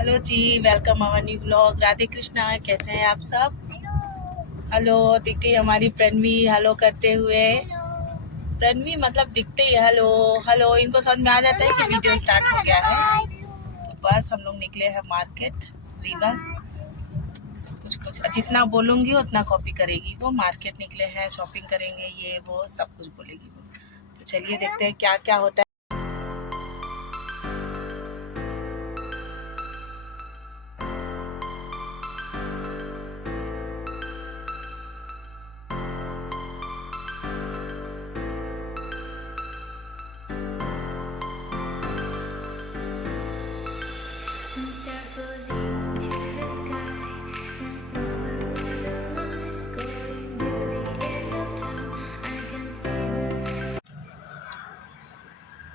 Hello ji, welcome our new blog. Radhe Krishna, कैसे हैं आप सब? हेलो। दिखते ही हमारी प्रणवी हेलो करते हुए। प्रणवी मतलब दिखते ही हेलो हेलो, इनको समझ में आ जाता है कि वीडियो स्टार्ट हो गया है। तो बस हम लोग निकले हैं मार्केट रीवा। कुछ जितना बोलूँगी उतना कॉपी करेगी वो। मार्केट निकले हैं, शॉपिंग करेंगे, ये वो सब कुछ बोलेगी वो। तो चलिए देखते हैं क्या क्या होता है।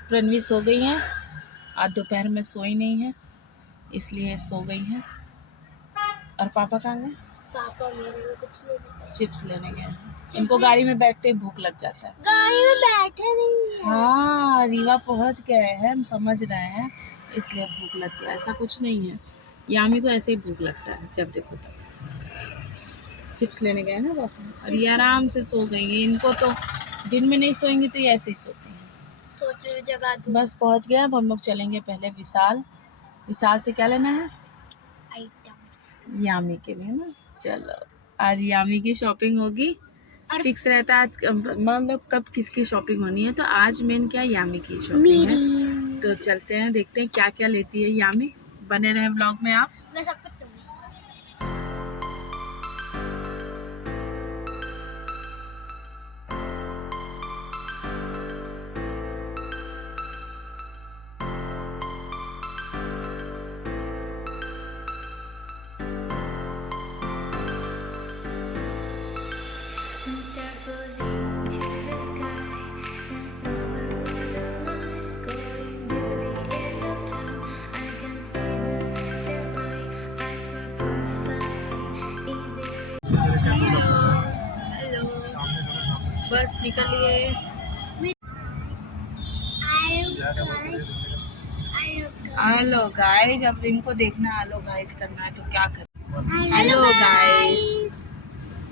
प्रणवी सो गई हैं, आज दोपहर में सोई नहीं है इसलिए सो गई हैं। और पापा कहाँ गए? पापा मेरे को कुछ नहीं पता। चिप्स लेने गए हैं। इनको गाड़ी में बैठते ही भूख लग जाता है। गाड़ी में बैठे नहीं है। हाँ, रीवा पहुंच गए हैं, हम समझ रहे हैं, इसलिए भूख लग गया। ऐसा कुछ नहीं है, यामी को ऐसे ही भूख लगता है जब देखो तब। चिप्स लेने गए ना पापा, और ये आराम से सो गई हैं। इनको तो दिन में नहीं सोएंगी तो ये ऐसे ही सोती हैं। सोच रही जगह दूँ। बस पहुंच गए। अब हम लोग चलेंगे पहले विशाल। विशाल से क्या लेना है? आइटम्स। यामी के लिए ना। चलो, आज यामी की शॉपिंग होगी। फिक्स रहता है आज, मतलब कब किसकी शॉपिंग होनी है, तो आज मेन क्या यामी की शॉपिंग है। तो चलते हैं, देखते हैं क्या क्या लेती है यामी। बने रहे व्लॉग में आप। मैं सब कुछ लूँगी। हेलो, बस निकल लिए। हेलो गाइस, अब इनको देखना हेलो गाइस करना है तो क्या करें। हेलो गाइस,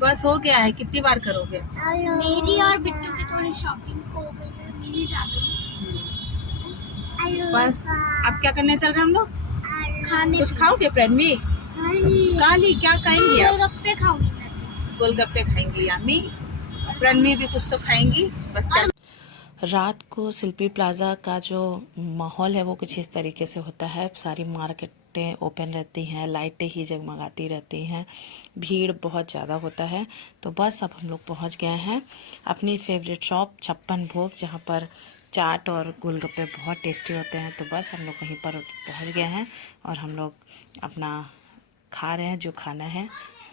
बस हो गया है। कितनी बार करोगे? मेरी और बिट्टू की थोड़ी शॉपिंग हो गई है, मेरी ज्यादा। बस अब क्या करने चल रहे हैं हम लोग? खाने कुछ खाओगे प्रणवी? काली क्या खाएंगी आप? गोलगप्पे खाऊंगी मैं। गोलगप्पे खाएंगी यामी, प्रणवी भी कुछ तो खाएंगी। बस चल। रात को शिल्पी प्लाजा का जो माहौल है वो कुछ इस तरीके से होता है। सारी मार्केटें ओपन रहती हैं, लाइटें ही जगमगाती रहती हैं, भीड़ बहुत ज़्यादा होता है। तो बस अब हम लोग पहुंच गए हैं अपनी फेवरेट शॉप 56 भोग, जहां पर चाट और गोलगप्पे बहुत टेस्टी होते हैं। तो बस हम लोग वहीं पर पहुंच गए हैं और हम लोग अपना खा रहे हैं जो खाना है।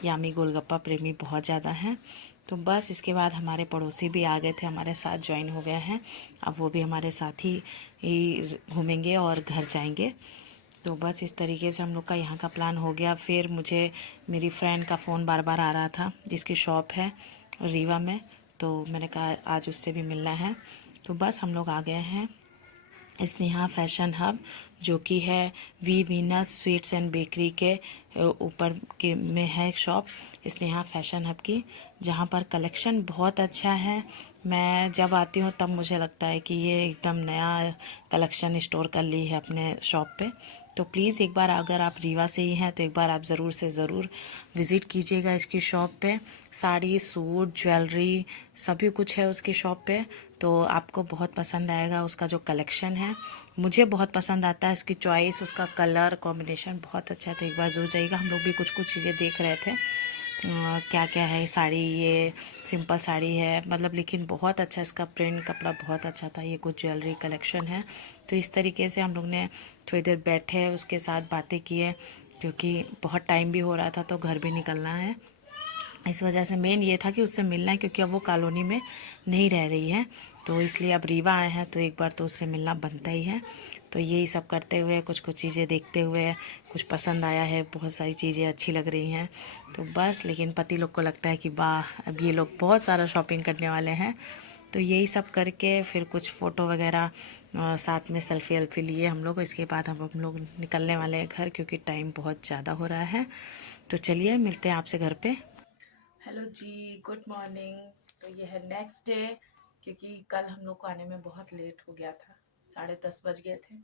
यामी गोलगप्पा प्रेमी बहुत ज़्यादा हैं। तो बस इसके बाद हमारे पड़ोसी भी आ गए थे, हमारे साथ ज्वाइन हो गए हैं। अब वो भी हमारे साथ ही घूमेंगे और घर जाएंगे। तो बस इस तरीके से हम लोग का यहाँ का प्लान हो गया। फिर मुझे मेरी फ्रेंड का फ़ोन बार बार आ रहा था जिसकी शॉप है रीवा में, तो मैंने कहा आज उससे भी मिलना है। तो बस हम लोग आ गए हैं स्नेहा फैशन हब, जो कि है V Venus sweets and bakery के ऊपर के में है एक शॉप स्नेहा फैशन हब की, जहाँ पर कलेक्शन बहुत अच्छा है। मैं जब आती हूँ तब मुझे लगता है कि ये एकदम नया कलेक्शन स्टोर कर ली है अपने शॉप पे। तो प्लीज़ एक बार अगर आप रीवा से ही हैं तो एक बार आप ज़रूर से ज़रूर विज़िट कीजिएगा इसकी शॉप पे। साड़ी, सूट, ज्वेलरी सभी कुछ है उसकी शॉप पे। तो आपको बहुत पसंद आएगा उसका जो कलेक्शन है। मुझे बहुत पसंद आता है उसकी चॉइस, उसका कलर कॉम्बिनेशन बहुत अच्छा है। तो एक बार ज़रूर जाइएगा। हम लोग भी कुछ कुछ चीज़ें देख रहे थे, क्या क्या है। साड़ी, ये सिंपल साड़ी है मतलब, लेकिन बहुत अच्छा इसका प्रिंट, कपड़ा बहुत अच्छा था। ये कुछ ज्वेलरी कलेक्शन है। तो इस तरीके से हम लोग ने थोड़ी देर बैठे, उसके साथ बातें किए, क्योंकि बहुत टाइम भी हो रहा था तो घर भी निकलना है। इस वजह से मेन ये था कि उससे मिलना है, क्योंकि अब वो कॉलोनी में नहीं रह रही है। तो इसलिए अब रीवा आए हैं तो एक बार तो उससे मिलना बनता ही है। तो यही सब करते हुए, कुछ कुछ चीज़ें देखते हुए, कुछ पसंद आया है, बहुत सारी चीज़ें अच्छी लग रही हैं। तो बस, लेकिन पति लोग को लगता है कि वाह अब ये लोग बहुत सारा शॉपिंग करने वाले हैं। तो यही सब करके फिर कुछ फ़ोटो वगैरह साथ में सेल्फी वेल्फी लिए हम लोग। इसके बाद हम लोग निकलने वाले हैं घर, क्योंकि टाइम बहुत ज़्यादा हो रहा है। तो चलिए मिलते हैं आपसे घर पे। हेलो जी, गुड मॉर्निंग। तो ये है नेक्स्ट डे, क्योंकि कल हम लोग को आने में बहुत लेट हो गया था, 10:30 बज गए थे।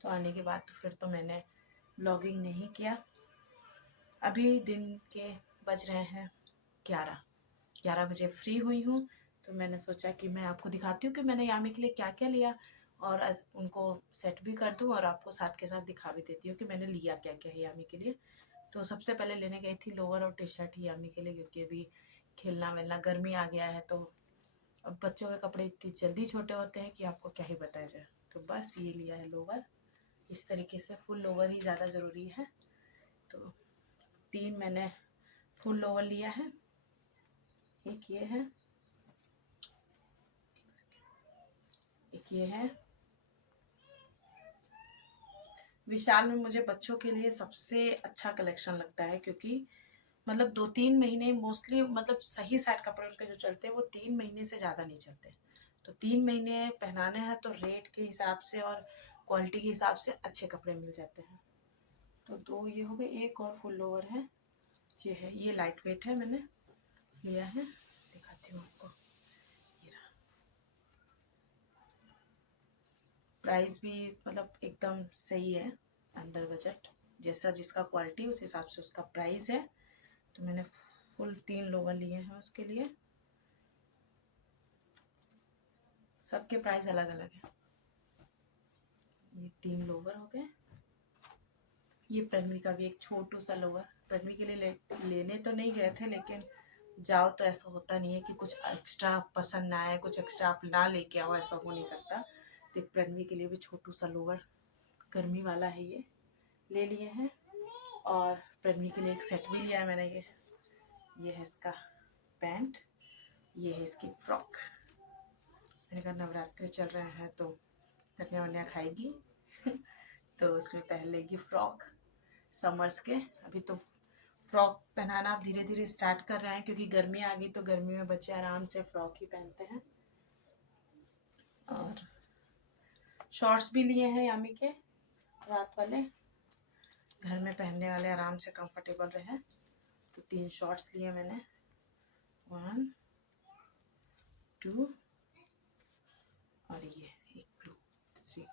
तो आने के बाद तो फिर तो मैंने व्लॉगिंग नहीं किया। अभी दिन के बज रहे हैं 11 बजे फ्री हुई हूँ। तो मैंने सोचा कि मैं आपको दिखाती हूँ कि मैंने यामी के लिए क्या क्या लिया, और उनको सेट भी कर दूँ और आपको साथ के साथ दिखा भी देती हूँ कि मैंने लिया क्या क्या है यामी के लिए। तो सबसे पहले लेने गई थी लोअर और टी शर्ट ही यामी के लिए, क्योंकि अभी खेलना वेलना गर्मी आ गया है। तो अब बच्चों के कपड़े इतनी जल्दी छोटे होते हैं कि आपको क्या ही बताया जाए। तो बस ये लिया है लोअर, इस तरीके से फुल लोअर ही ज़्यादा ज़रूरी है। तो 3 मैंने फुल लोअर लिया है। एक ये है, एक ये है। विशाल में मुझे बच्चों के लिए सबसे अच्छा कलेक्शन लगता है, क्योंकि मतलब 2-3 महीने मोस्टली, मतलब सही सेट कपड़े उनके जो चलते हैं वो 3 महीने से ज़्यादा नहीं चलते। तो 3 महीने पहनाने हैं तो रेट के हिसाब से और क्वालिटी के हिसाब से अच्छे कपड़े मिल जाते हैं। तो 2 ये हो गए, एक और फुल लोअर है, ये है। ये लाइट वेट है, मैंने लिया है, दिखाती हूँ आपको। ये रहा। प्राइस भी मतलब एकदम सही है, अंडर बजट। जैसा जिसका क्वालिटी उस हिसाब से उसका प्राइस है। तो मैंने फुल 3 लोअर लिए हैं उसके लिए। सबके प्राइस अलग अलग है। ये 3 लोअर हो गए। ये प्रणवी का भी एक छोटू सा लोअर, प्रणवी के लिए लेने तो नहीं गए थे, लेकिन जाओ तो ऐसा होता नहीं है कि कुछ एक्स्ट्रा पसंद ना आए, कुछ एक्स्ट्रा आप ना लेके आओ, ऐसा हो नहीं सकता। तो एक प्रणवी के लिए भी छोटू सा लोअर गर्मी वाला है, ये ले लिए हैं। और प्रणवी के लिए एक सेट भी लिया है मैंने। ये है इसका पैंट, ये है इसकी फ्रॉक। मैंने कहा नवरात्रि चल रहे हैं तो कन्या वन्या खाएगी तो उसमें पहन लेगी फ्रॉक समर्स के। अभी तो फ्रॉक पहनाना आप धीरे धीरे स्टार्ट कर रहे हैं, क्योंकि गर्मी आ गई तो गर्मी में बच्चे आराम से फ्रॉक ही पहनते हैं। और शॉर्ट्स भी लिए हैं यामी के, रात वाले, घर में पहनने वाले, आराम से कंफर्टेबल रहे। तो 3 शॉर्ट्स लिए मैंने, 1 2 और ये एक ब्लू 3।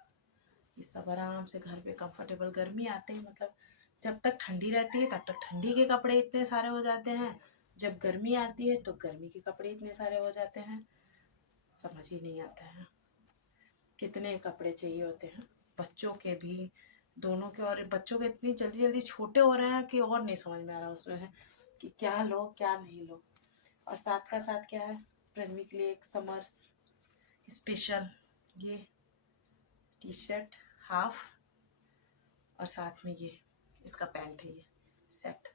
ये सब आराम से घर पे कंफर्टेबल। गर्मी आते ही मतलब जब तक ठंडी रहती है तब तक ठंडी के कपड़े इतने सारे हो जाते हैं, जब गर्मी आती है तो गर्मी के कपड़े इतने सारे हो जाते हैं, समझ ही नहीं आता है कितने कपड़े चाहिए होते हैं। बच्चों के भी, दोनों के। और बच्चों के इतनी जल्दी जल्दी छोटे हो रहे हैं कि और नहीं समझ में आ रहा उसमें है कि क्या लो क्या नहीं लो। और साथ का साथ क्या है, प्रणवी के लिए एक समर्स स्पेशल ये टी शर्ट हाफ, और साथ में ये इसका पैंट है, ये सेट।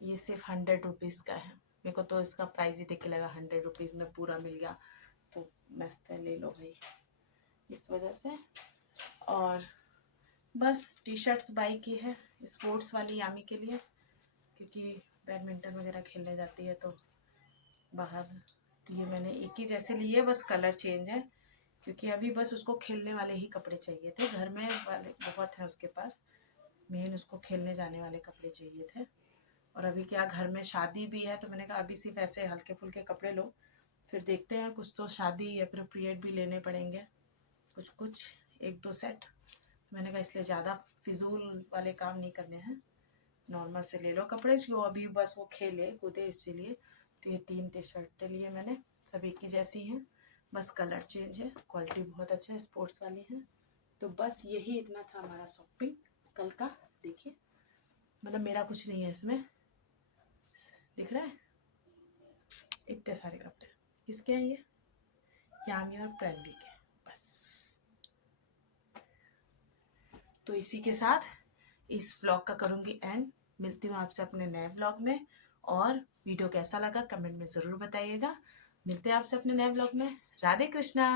ये सिर्फ 100 रुपीज़ का है। मेरे को तो इसका प्राइस ही देख के लगा 100 रुपीज़ में पूरा मिल गया, तो मस्त है, ले लो भाई, इस वजह से। और बस टी शर्ट्स बाई की है स्पोर्ट्स वाली यामी के लिए, क्योंकि बैडमिंटन वगैरह खेलने जाती है तो बाहर। तो ये मैंने एक ही जैसे लिए, बस कलर चेंज है, क्योंकि अभी बस उसको खेलने वाले ही कपड़े चाहिए थे। घर में वाले बहुत हैं उसके पास, मेन उसको खेलने जाने वाले कपड़े चाहिए थे। और अभी क्या घर में शादी भी है, तो मैंने कहा अभी सिर्फ ऐसे हल्के फुल्के कपड़े लो, फिर देखते हैं कुछ तो शादी अप्रोप्रिएट भी लेने पड़ेंगे, कुछ 1-2 सेट। मैंने कहा इसलिए ज़्यादा फिजूल वाले काम नहीं करने हैं, नॉर्मल से ले लो कपड़े जो अभी बस वो खेले कूदे, इसीलिए। तो ये 3 टी शर्टें लिए मैंने, सब एक ही जैसी हैं, बस कलर चेंज है, क्वालिटी बहुत अच्छा है, स्पोर्ट्स वाली है। तो बस यही इतना था हमारा शॉपिंग कल का। देखिए मतलब मेरा कुछ नहीं है इसमें, दिख रहा है इतने सारे कपड़े। किसके हैं ये? यामी और प्रणवी के, बस। तो इसी के साथ इस व्लॉग का करूँगी एंड। मिलती हूँ आपसे अपने नए व्लॉग में, और वीडियो कैसा लगा कमेंट में ज़रूर बताइएगा। मिलते हैं आपसे अपने नए व्लॉग में। राधे कृष्णा।